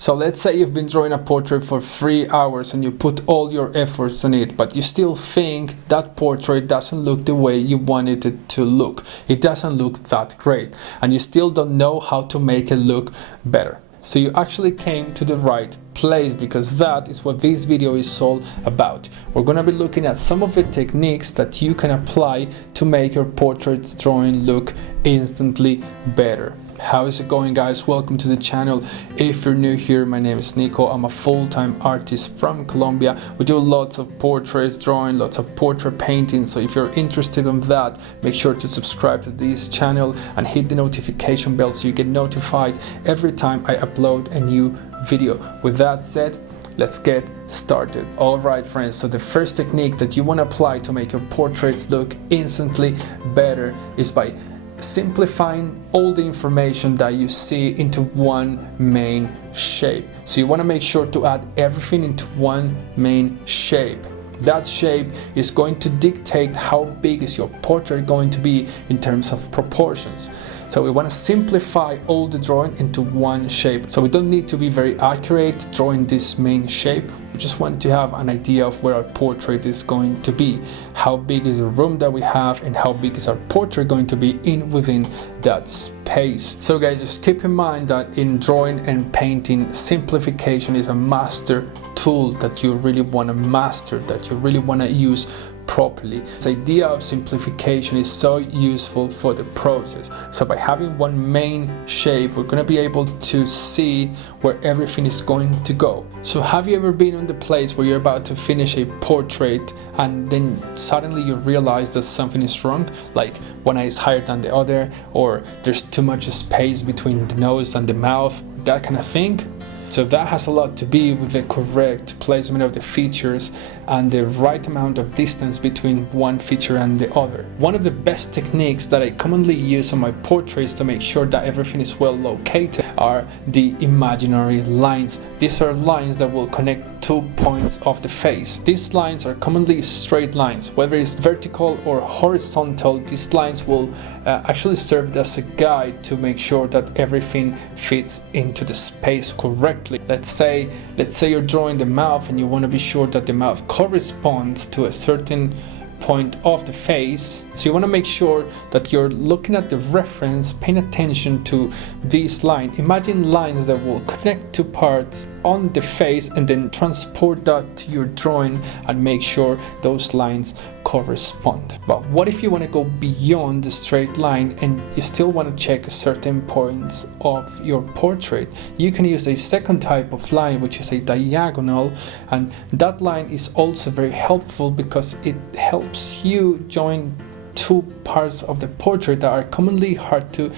So let's say you've been drawing a portrait for 3 hours and you put all your efforts on it, but you still think that portrait doesn't look the way you wanted it to look. It doesn't look that great, and you still don't know how to make it look better. So you actually came to the right place, because that is what this video is all about. We're going to be looking at some of the techniques that you can apply to make your portrait drawing look instantly better. How is it going, guys? Welcome to the channel. If you're new here, my name is Nico. I'm a full-time artist from Colombia. We do lots of portraits drawing, lots of portrait painting. So if you're interested in that, make sure to subscribe to this channel and hit the notification bell so you get notified every time I upload a new video. With that said, let's get started. Alright friends, so the first technique that you want to apply to make your portraits look instantly better is by simplifying all the information that you see into one main shape. So you want to make sure to add everything into one main shape. That shape is going to dictate how big is your portrait going to be in terms of proportions. So we want to simplify all the drawing into one shape. So we don't need to be very accurate drawing this main shape. We just want to have an idea of where our portrait is going to be. How big is the room that we have, and how big is our portrait going to be within that space. So guys, just keep in mind that in drawing and painting, simplification is a master tool that you really want to master, that you really want to use properly. This idea of simplification is so useful for the process. So by having one main shape, we're going to be able to see where everything is going to go. So have you ever been on the place where you're about to finish a portrait and then suddenly you realize that something is wrong? Like one eye is higher than the other, or there's too much space between the nose and the mouth, that kind of thing? So that has a lot to do with the correct placement of the features and the right amount of distance between one feature and the other. One of the best techniques that I commonly use on my portraits to make sure that everything is well located are the imaginary lines. These are lines that will connect 2 points of the face. These lines are commonly straight lines. Whether it's vertical or horizontal, these lines will actually serve as a guide to make sure that everything fits into the space correctly. Let's say you're drawing the mouth and you want to be sure that the mouth corresponds to a certain point of the face. So you want to make sure that you're looking at the reference, paying attention to this line. Imagine lines that will connect two parts on the face and then transport that to your drawing and make sure those lines correspond. But what if you want to go beyond the straight line and you still want to check certain points of your portrait? You can use a second type of line, which is a diagonal, and that line is also very helpful because it helps you join two parts of the portrait that are commonly hard to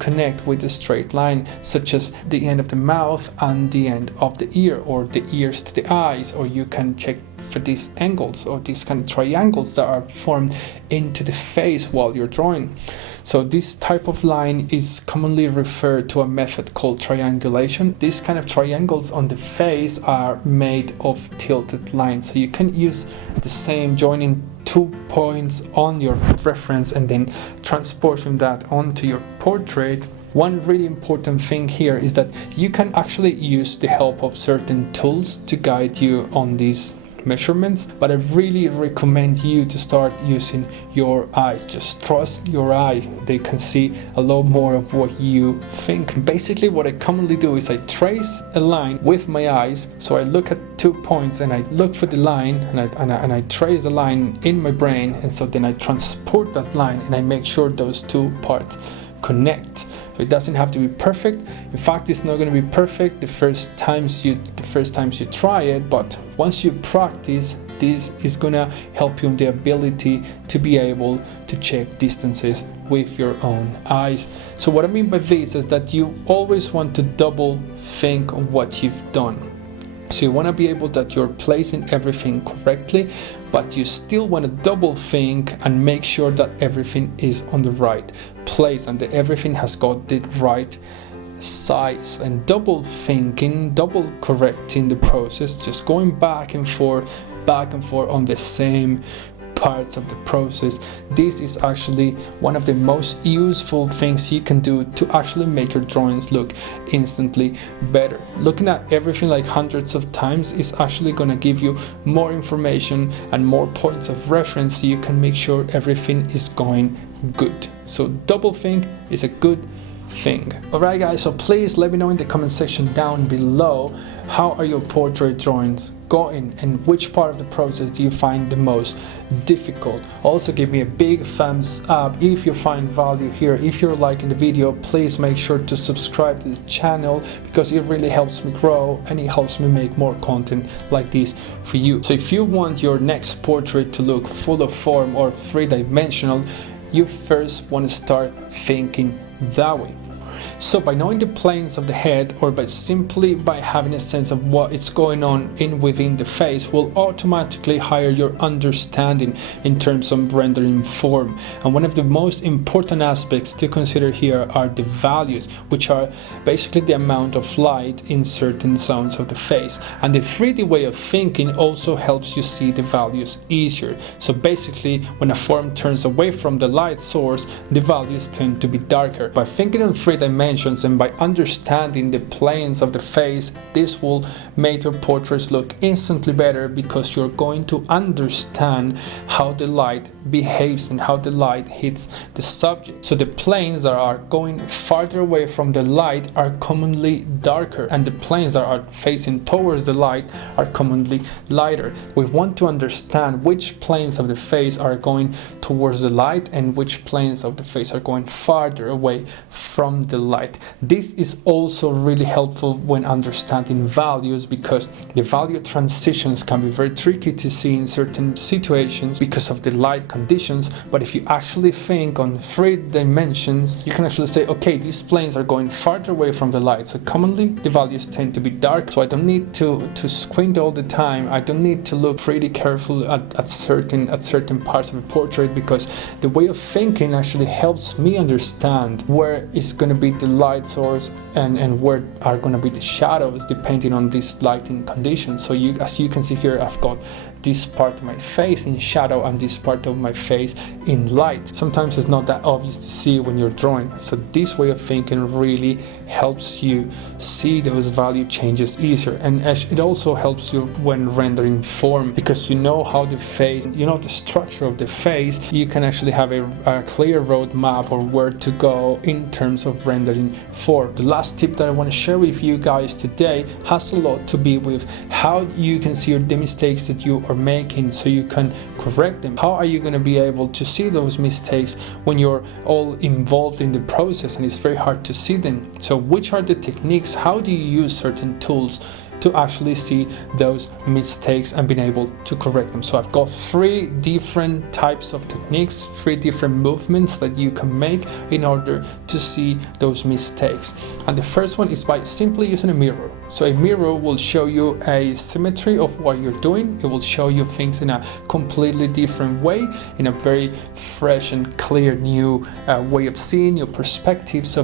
connect with a straight line, such as the end of the mouth and the end of the ear, or the ears to the eyes, or you can check for these angles or these kind of triangles that are formed into the face while you're drawing. So this type of line is commonly referred to a method called triangulation. These kind of triangles on the face are made of tilted lines, so you can use the same joining 2 points on your reference and then transporting that onto your portrait. One really important thing here is that you can actually use the help of certain tools to guide you on these measurements, but I really recommend you to start using your eyes. Just trust your eye. They can see a lot more of what you think. Basically what I commonly do is I trace a line with my eyes. So I look at 2 points and I look for the line and I trace the line in my brain, and so then I transport that line and I make sure those 2 parts connect. So it doesn't have to be perfect. In fact, it's not going to be perfect the first times you try it, but once you practice, this is going to help you in the ability to be able to check distances with your own eyes. So what I mean by this is that you always want to double think on what you've done. So you want to be able that you're placing everything correctly, but you still want to double think and make sure that everything is on the right place and that everything has got the right size. And double thinking, double correcting the process, just going back and forth on the same parts of the process. This is actually one of the most useful things you can do to actually make your drawings look instantly better. Looking at everything like hundreds of times is actually going to give you more information and more points of reference so you can make sure everything is going good. So double think is a good thing. Alright guys, so please let me know in the comment section down below, how are your portrait drawings going and which part of the process do you find the most difficult? Also give me a big thumbs up if you find value here. If you're liking the video, please make sure to subscribe to the channel because it really helps me grow and it helps me make more content like this for you. So if you want your next portrait to look full of form or three-dimensional, you first want to start thinking that way. So by knowing the planes of the head, or simply by having a sense of what is going on within the face, will automatically higher your understanding in terms of rendering form. And one of the most important aspects to consider here are the values, which are basically the amount of light in certain zones of the face. And the 3D way of thinking also helps you see the values easier. So basically, when a form turns away from the light source, the values tend to be darker. By thinking in 3 dimensions and by understanding the planes of the face, this will make your portraits look instantly better because you're going to understand how the light behaves and how the light hits the subject. So the planes that are going farther away from the light are commonly darker, and the planes that are facing towards the light are commonly lighter. We want to understand which planes of the face are going towards the light and which planes of the face are going farther away from the light. This is also really helpful when understanding values because the value transitions can be very tricky to see in certain situations because of the light conditions. But if you actually think on 3 dimensions, you can actually say, okay, these planes are going farther away from the light, so commonly the values tend to be dark, so I don't need to squint all the time. I don't need to look pretty careful at certain parts of a portrait because the way of thinking actually helps me understand where is going to be the light source and where are going to be the shadows depending on this lighting condition. So as you can see here, I've got this part of my face in shadow and this part of my face in light. Sometimes it's not that obvious to see when you're drawing. So this way of thinking really helps you see those value changes easier, and it also helps you when rendering form because you know how the face, you know the structure of the face. You can actually have a clear roadmap or where to go in terms of rendering form. The last tip that I want to share with you guys today has a lot to be with how you can see the mistakes that you are making so you can correct them. How are you going to be able to see those mistakes when you're all involved in the process and it's very hard to see them? So which are the techniques? How do you use certain tools to actually see those mistakes and being able to correct them? So I've got 3 different types of techniques, 3 different movements that you can make in order to see those mistakes. And the first one is by simply using a mirror. So a mirror will show you a symmetry of what you're doing. It will show you things in a completely different way, in a very fresh and clear new way of seeing your perspective. So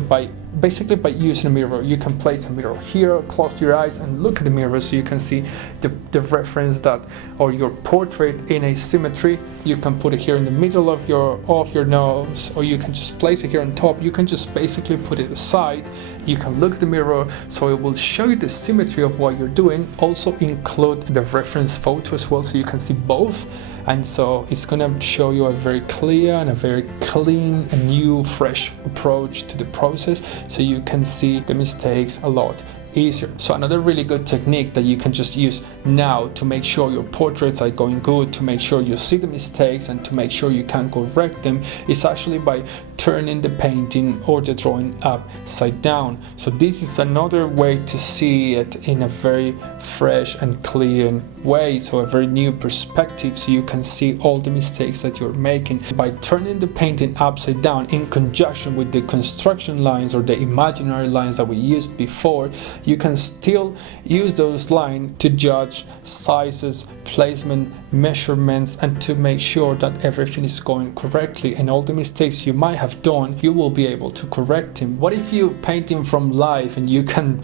basically by using a mirror, you can place a mirror here, close your eyes and look at the mirror so you can see the reference that, or your portrait in a symmetry. You can put it here in the middle of your nose, or you can just place it here on top. You can just basically put it aside. You can look at the mirror so it will show you the symmetry of what you're doing. Also include the reference photo as well so you can see both. And so it's gonna show you a very clear and a very clean and new fresh approach to the process so you can see the mistakes a lot easier. So another really good technique that you can just use now to make sure your portraits are going good, to make sure you see the mistakes and to make sure you can correct them, is actually by turning the painting or the drawing upside down. So this is another way to see it in a very fresh and clean way, so a very new perspective so you can see all the mistakes that you're making. By turning the painting upside down in conjunction with the construction lines or the imaginary lines that we used before, you can still use those lines to judge sizes, placement measurements and to make sure that everything is going correctly, and all the mistakes you might have done, you will be able to correct them. What if you painting from life and you can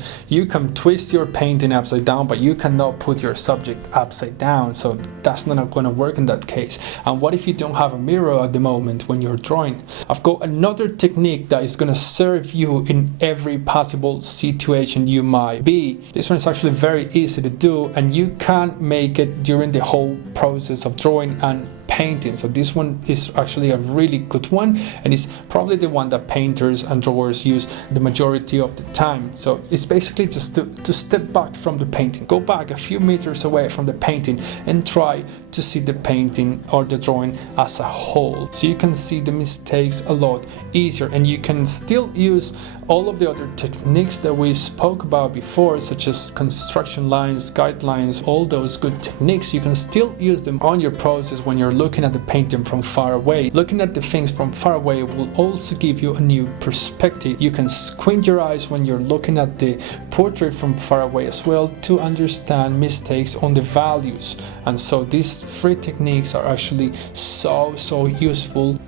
twist your painting upside down, but you cannot put your subject upside down, so that's not going to work in that case. And what if you don't have a mirror at the moment when you're drawing? I've got another technique that is going to serve you in every possible situation you might be. This one is actually very easy to do, and you can make it during the whole process of drawing and painting. So this one is actually a really good one, and it's probably the one that painters and drawers use the majority of the time. So it's basically just to step back from the painting, go back a few meters away from the painting and try to see the painting or the drawing as a whole, so you can see the mistakes a lot easier, and you can still use all of the other techniques that we spoke about before, such as construction lines, guidelines, all those good techniques. You can still use them on your process when you're looking at the painting from far away. Looking at the things from far away will also give you a new perspective. You can squint your eyes when you're looking at the portrait from far away as well to understand mistakes on the values. And so these 3 techniques are actually so useful.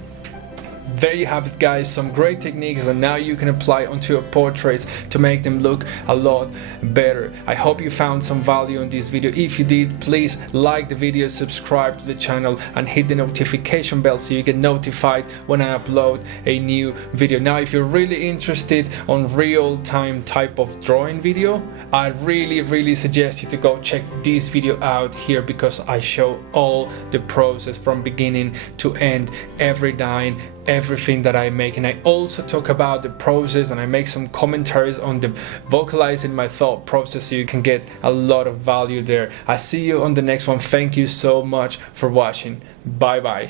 There you have it, guys, some great techniques that now you can apply onto your portraits to make them look a lot better. I hope you found some value in this video. If you did, please like the video, subscribe to the channel and hit the notification bell so you get notified when I upload a new video. Now, if you're really interested on real-time type of drawing video, I really suggest you to go check this video out here, because I show all the process from beginning to end, every line, everything that I make, and I also talk about the process and I make some commentaries on the vocalizing my thought process, so you can get a lot of value there. I see you on the next one. Thank you so much for watching. Bye bye.